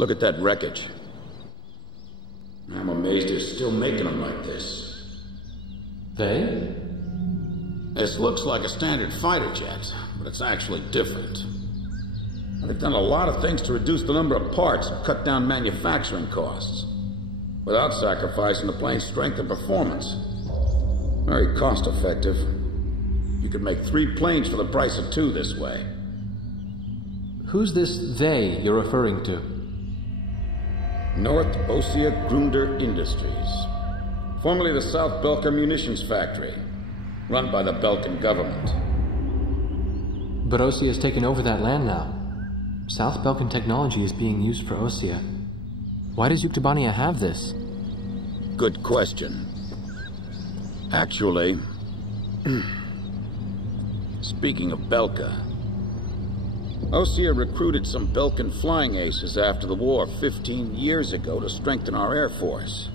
Look at that wreckage. I'm amazed they're still making them like this. They? This looks like a standard fighter jet, but it's actually different. They've done a lot of things to reduce the number of parts and cut down manufacturing costs, without sacrificing the plane's strength and performance. Very cost-effective. You could make 3 planes for the price of 2 this way. Who's this they you're referring to? North Ossia Grunder Industries, formerly the South Belka Munitions Factory, run by the Belkan government. But Ossia has taken over that land now. South Belkan technology is being used for Ossia. Why does Yuktobania have this? Good question. Actually, speaking of Belka, Ossia recruited some Belkan flying aces after the war 15 years ago to strengthen our Air Force.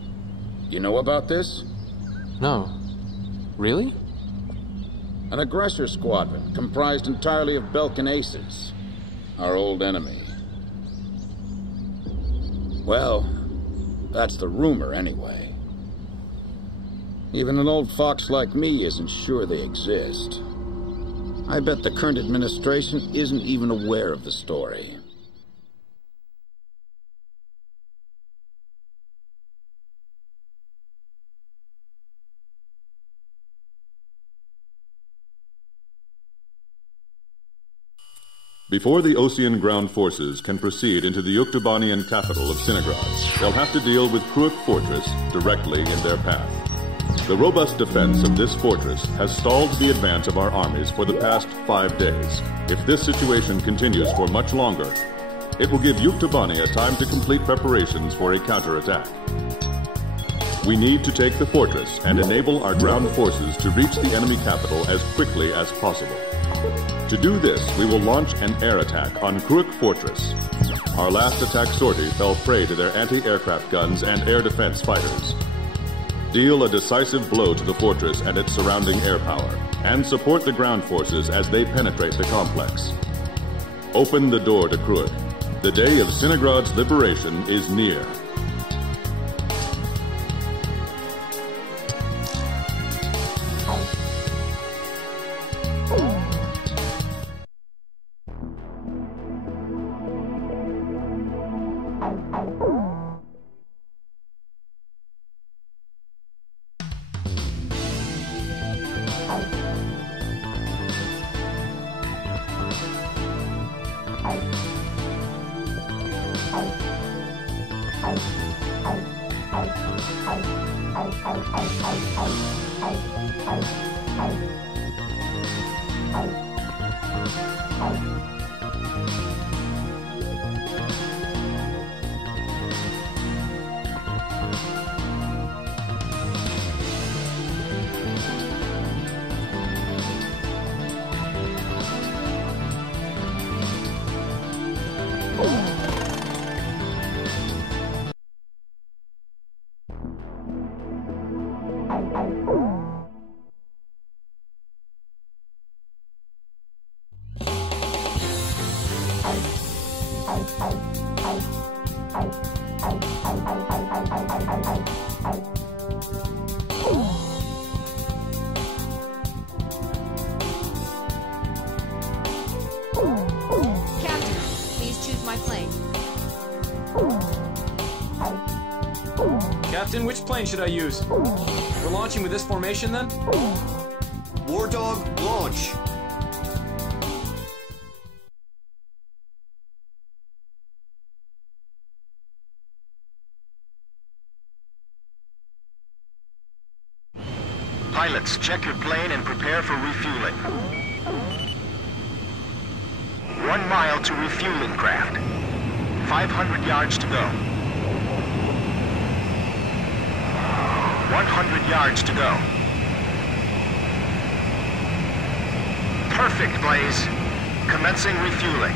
You know about this? No. Really? An aggressor squadron comprised entirely of Belkan aces, our old enemy. Well, that's the rumor anyway. Even an old fox like me isn't sure they exist. I bet the current administration isn't even aware of the story. Before the Ossian ground forces can proceed into the Yuktobanian capital of Sinigrad, they'll have to deal with Kruik Fortress directly in their path. The robust defense of this fortress has stalled the advance of our armies for the past 5 days. If this situation continues for much longer, it will give Yuktobania time to complete preparations for a counterattack. We need to take the fortress and enable our ground forces to reach the enemy capital as quickly as possible. To do this, we will launch an air attack on Kruik Fortress. Our last attack sortie fell prey to their anti-aircraft guns and air defense fighters. Deal a decisive blow to the fortress and its surrounding air power, and support the ground forces as they penetrate the complex. Open the door to Kruik. The day of Sinigrad's liberation is near. Captain, which plane should I use? We're launching with this formation, then? War Dog, launch! Pilots, check your plane and prepare for refueling. 1 mile to refueling craft. 500 yards to go. 100 yards to go. Perfect, Blaze. Commencing refueling.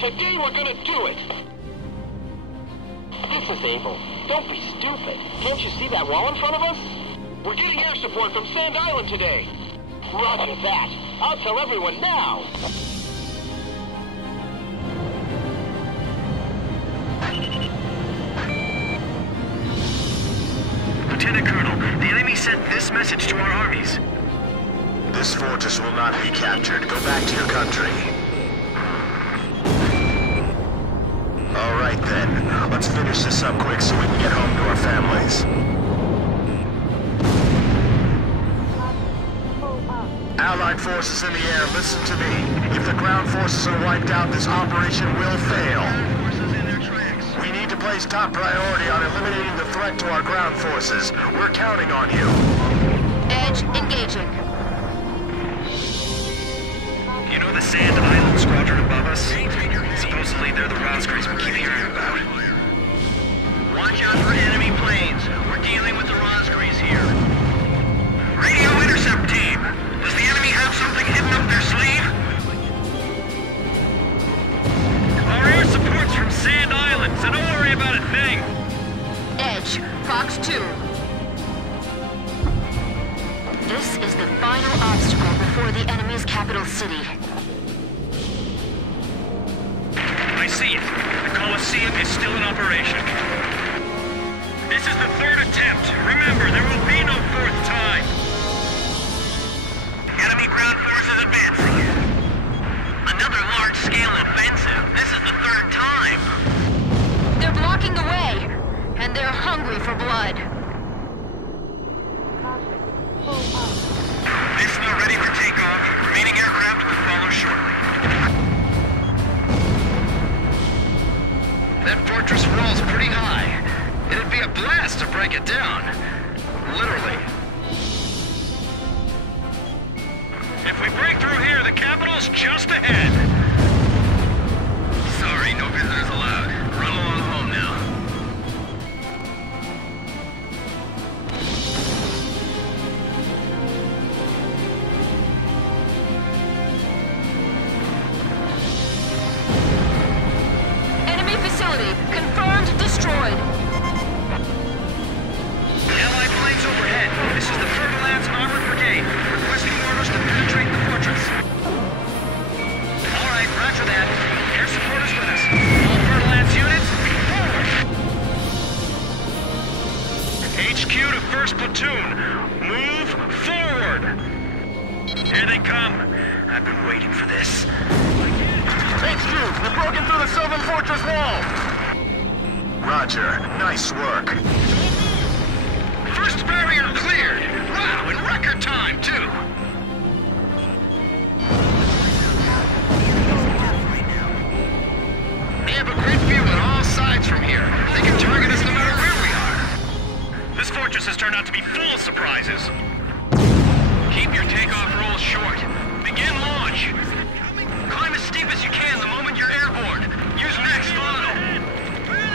Today we're gonna do it! This is Abel. Don't be stupid. Can't you see that wall in front of us? We're getting air support from Sand Island today. Roger that. I'll tell everyone now. Lieutenant Colonel, the enemy sent this message to our armies. This fortress will not be captured. Go back to your country. All right then. Let's finish this up quick so we can get home to our families. Allied forces in the air, listen to me. If the ground forces are wiped out, this operation will fail. We need to place top priority on eliminating the threat to our ground forces. We're counting on you. Edge engaging. You know the Sand Island squadron above us? Supposedly they're the Rosgrees we keep hearing about. Watch out for enemy planes. We're dealing with the Rosgrees here. Radio intercept team! Does the enemy have something hidden up their sleeve? Our air support's from Sand Island, so don't worry about a thing. Edge, Fox 2. This is the final obstacle before the enemy's capital city. I see it. The Colosseum is still in operation. This is the third attempt. Remember, there will be no fourth time. Enemy ground forces advancing. Another large-scale offensive. This is the third time. They're blocking the way, and they're hungry for blood. This is now ready for takeoff. Remaining aircraft will follow shortly. That fortress wall's pretty high. It'd be a blast to break it down. Literally. If we break through here, the capital's just ahead. Sorry, no visitors allowed. Run along home now. Enemy facility confirmed destroyed. Allied planes overhead. This is the Fertile Lands Armored Brigade, requesting orders to penetrate the fortress. All right, roger that. Air support is with us. All Fertile Lands units, forward! HQ to 1st Platoon. Move forward! Here they come. I've been waiting for this. HQ, we've broken through the Sylvan Fortress wall! Roger. Nice work. First barrier cleared! Wow, in record time, too! They have a great view on all sides from here. They can target us no matter where we are. This fortress has turned out to be full of surprises. Keep your takeoff rolls short. Begin launch. Climb as steep as you can the moment you're airborne. Use max throttle.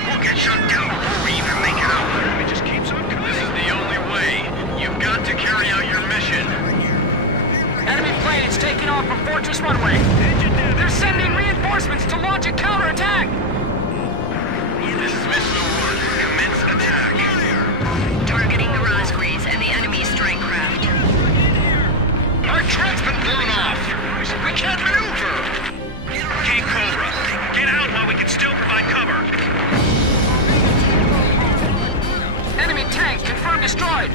We'll get shut down before we even make it out. It just keeps on coming. This is the only way. You've got to carry out your mission. Enemy planes taking off from Fortress Runway. They're sending reinforcements to launch a counterattack. This is Mission 1. Commence attack. Targeting the Rosgrees and the enemy's strike craft. Our track's been blown off. We can't maneuver. King Cobra, get out while we can still provide cover. Enemy tank confirmed destroyed.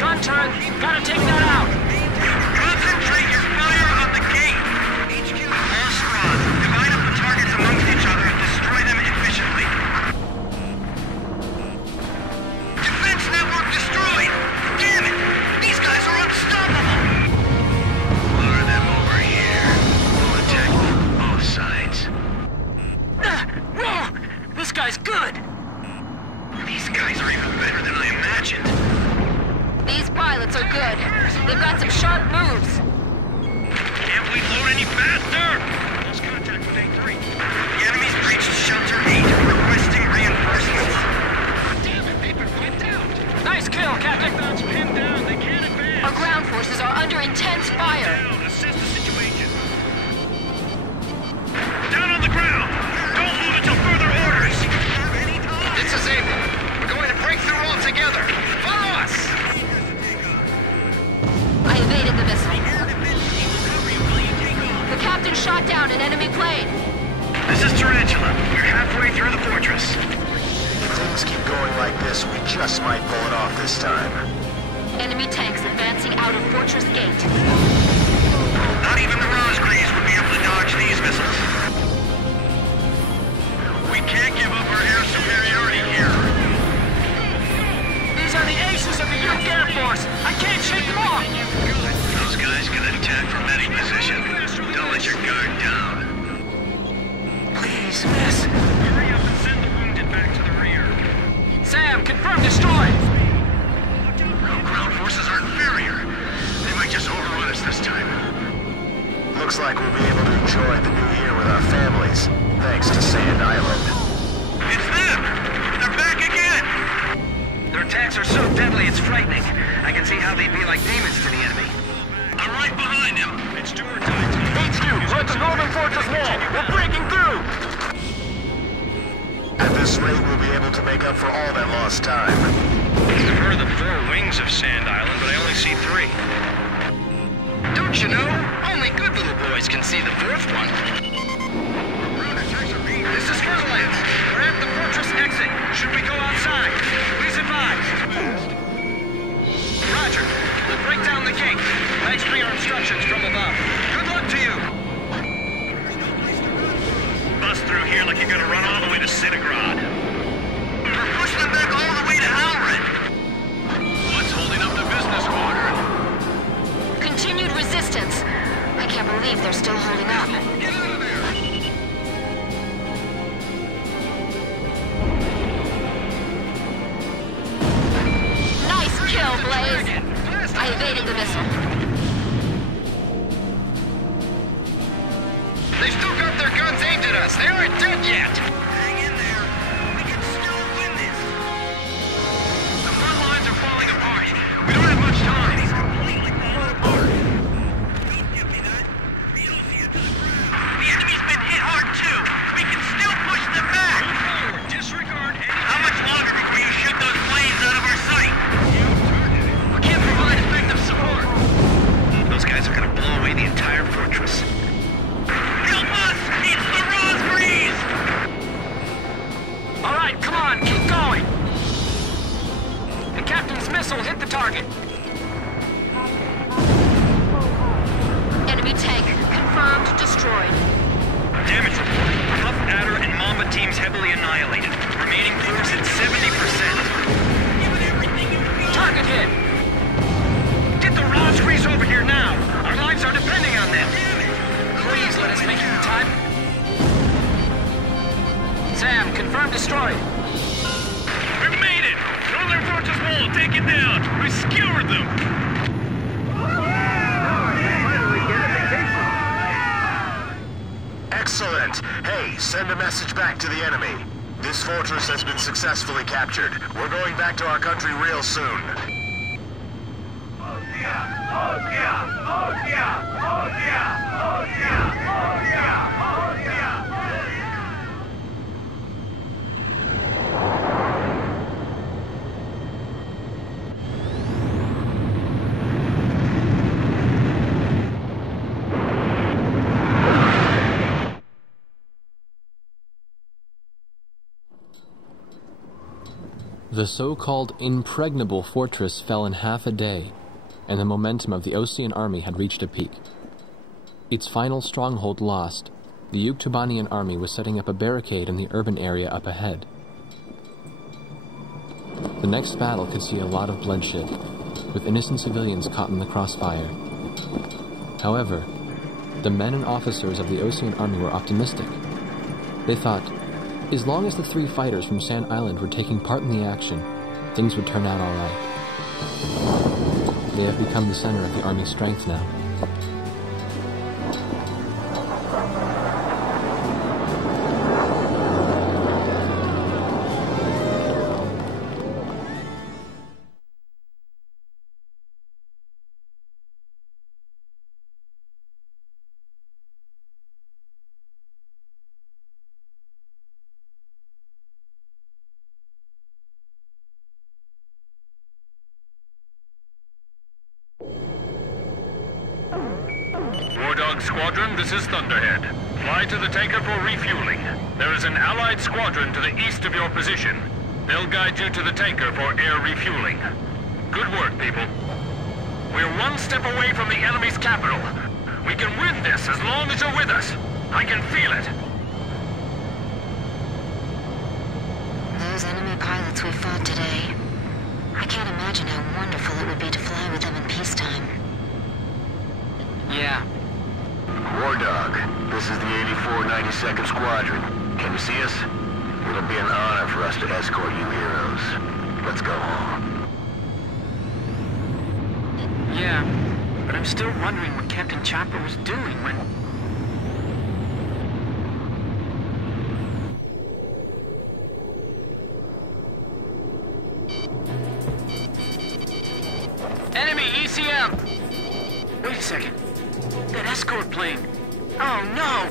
Gun turret, gotta take that out. Concentrate your fire on the gate. All squads, divide up the targets amongst each other and destroy them efficiently. Defense network destroyed! Damn it! These guys are unstoppable! Lure them over here. We'll attack both sides. Whoa! This guy's good. These guys are even better than I imagined. These pilots are good. They've got some sharp moves. Can't we load any faster? Lost contact with A3. The enemy's breached Shelter 8, requesting reinforcements. Damn it, they've been wiped out. Nice kill, Captain. That's pinned down. They can't advance. Our ground forces are under intense fire. Down. Assist the This is Tarantula. We're halfway through the fortress. If things keep going like this, we just might pull it off this time. Enemy tanks advancing out of Fortress Gate. Not even the Rosgreaves would be able to dodge these missiles. We can't give up our air superiority here. These are the aces of the York Air Force. I can't shake them off. Those guys can attack from any position. Don't let your guard down. Please, miss. Hurry up and send the wounded back to the rear. Sam, confirm destroyed. Ground forces are inferior. They might just overrun us this time. Looks like we'll be able to enjoy the new year with our families, thanks to Sand Island. It's them! They're back again! Their attacks are so deadly, it's frightening. I can see how they'd be like demons to the enemy. I'm right behind him. It's do or die time. HQ, we're at the northern fortress wall. We're breaking through. At this rate, we'll be able to make up for all that lost time. I've heard of the 4 wings of Sand Island, but I only see 3. Don't you know? Only good little boys can see the 4th one. This is Furlance. We're at the fortress exit. Should we go outside? Please advise. Roger. We'll break down the gate. Thanks for your instructions from above. Good luck to you. Bust through here like you're gonna run all the way to Cinegrad. We're pushing them back all the way to Halrid. What's holding up the business quadrant? Continued resistance. I can't believe they're still holding up. Get out of there! Nice kill, Blaze. I evaded the missile. They've still got their guns aimed at us. They aren't dead yet. Hang in there. We can still win this. The front lines are falling apart. We don't have much time. He's completely falling apart. Don't give me that. Reload the end of the ground. The enemy's been hit hard too. We can still push them back. Move forward. Disregard any... How much longer before you shoot those planes out of our sight? We can't provide effective support. Those guys are gonna blow away the entire fortress. Help us! It's the Rosgreaves! All right, come on, keep going. The captain's missile hit the target. Enemy tank confirmed destroyed. Damage report. Huff, Adder, and Mamba teams heavily annihilated. Remaining force at 70%. Target hit. Get the Rosgreaves over here now. Our lives are depending on them. Please let us make you time. Sam, confirm destroyed. We made it! Northern Fortress Wall, take it down! We skewered them! Excellent! Hey, send a message back to the enemy. This fortress has been successfully captured. We're going back to our country real soon. The so-called impregnable fortress fell in half a day, and the momentum of the Osean army had reached a peak. Its final stronghold lost, the Yuktubanian army was setting up a barricade in the urban area up ahead. The next battle could see a lot of bloodshed, with innocent civilians caught in the crossfire. However, the men and officers of the Osean army were optimistic. They thought, as long as the 3 fighters from Sand Island were taking part in the action, things would turn out all right. They have become the center of the army's strength now. Squadron, this is Thunderhead. Fly to the tanker for refueling. There is an Allied squadron to the east of your position. They'll guide you to the tanker for air refueling. Good work, people. We're one step away from the enemy's capital. We can win this as long as you're with us. I can feel it. Those enemy pilots we fought today. I can't imagine how wonderful it would be to fly with them in peacetime. Yeah. War Dog, this is the 8492nd Squadron. Can you see us? It'll be an honor for us to escort you heroes. Let's go home. Yeah, but I'm still wondering what Captain Chopper was doing when... Enemy ECM! Wait a second. That escort plane. Oh no!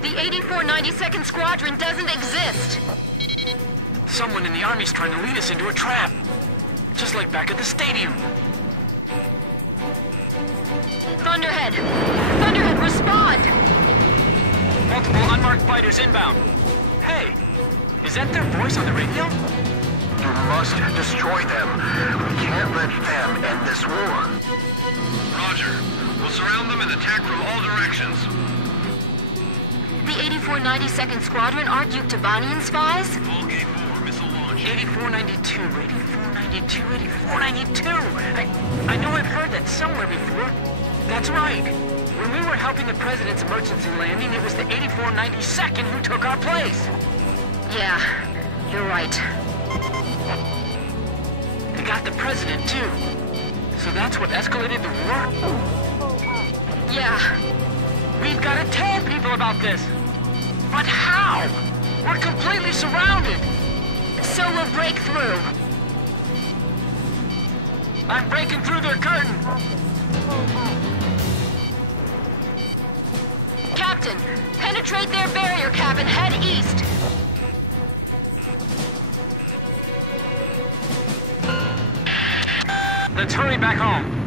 The 8492nd Squadron doesn't exist! Someone in the Army's trying to lead us into a trap. Just like back at the stadium. Thunderhead! Thunderhead, respond! Multiple unmarked fighters inbound. Hey, is that their voice on the radio? You must destroy them. We can't let them end this war. Roger. We'll surround them and attack from all directions. The 8492nd Squadron aren't Uktibanian spies? Volgate 4, missile launch. 8492, 8492, 8492! I know I've heard that somewhere before. That's right. When we were helping the President's emergency landing, it was the 8492nd who took our place. Yeah, you're right. They got the President, too. So that's what escalated the war? Yeah. We've got to tell people about this. But how? We're completely surrounded. So we'll break through. I'm breaking through their curtain. Captain, penetrate their barrier cap and head east. Let's hurry back home.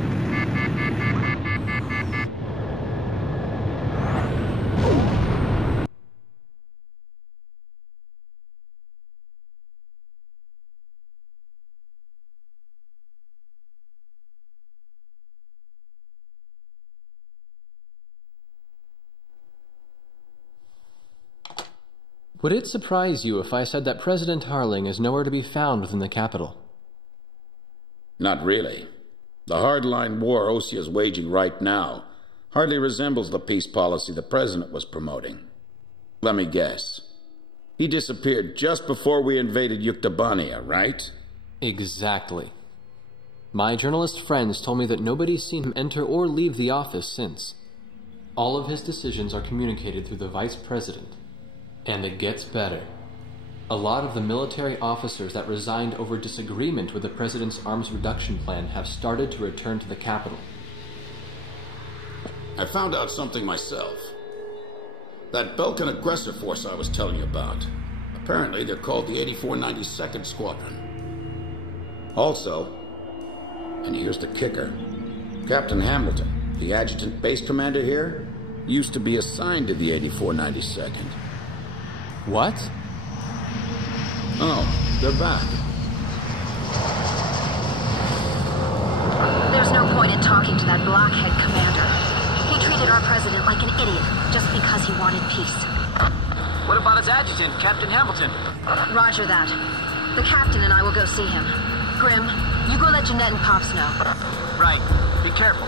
Would it surprise you if I said that President Harling is nowhere to be found within the capital? Not really. The hardline war Osea is waging right now hardly resembles the peace policy the President was promoting. Let me guess. He disappeared just before we invaded Uktibania, right? Exactly. My journalist friends told me that nobody's seen him enter or leave the office since. All of his decisions are communicated through the Vice President. And it gets better. A lot of the military officers that resigned over disagreement with the President's arms reduction plan have started to return to the capital. I found out something myself. That Belkan aggressor force I was telling you about. Apparently they're called the 8492nd Squadron. Also, and here's the kicker, Captain Hamilton, the adjutant base commander here, used to be assigned to the 8492nd. What? Oh, they're back. There's no point in talking to that blockhead commander. He treated our president like an idiot just because he wanted peace. What about its adjutant, Captain Hamilton? Roger that. The captain and I will go see him. Grim, you go let Jeanette and Pops know. Right. Be careful.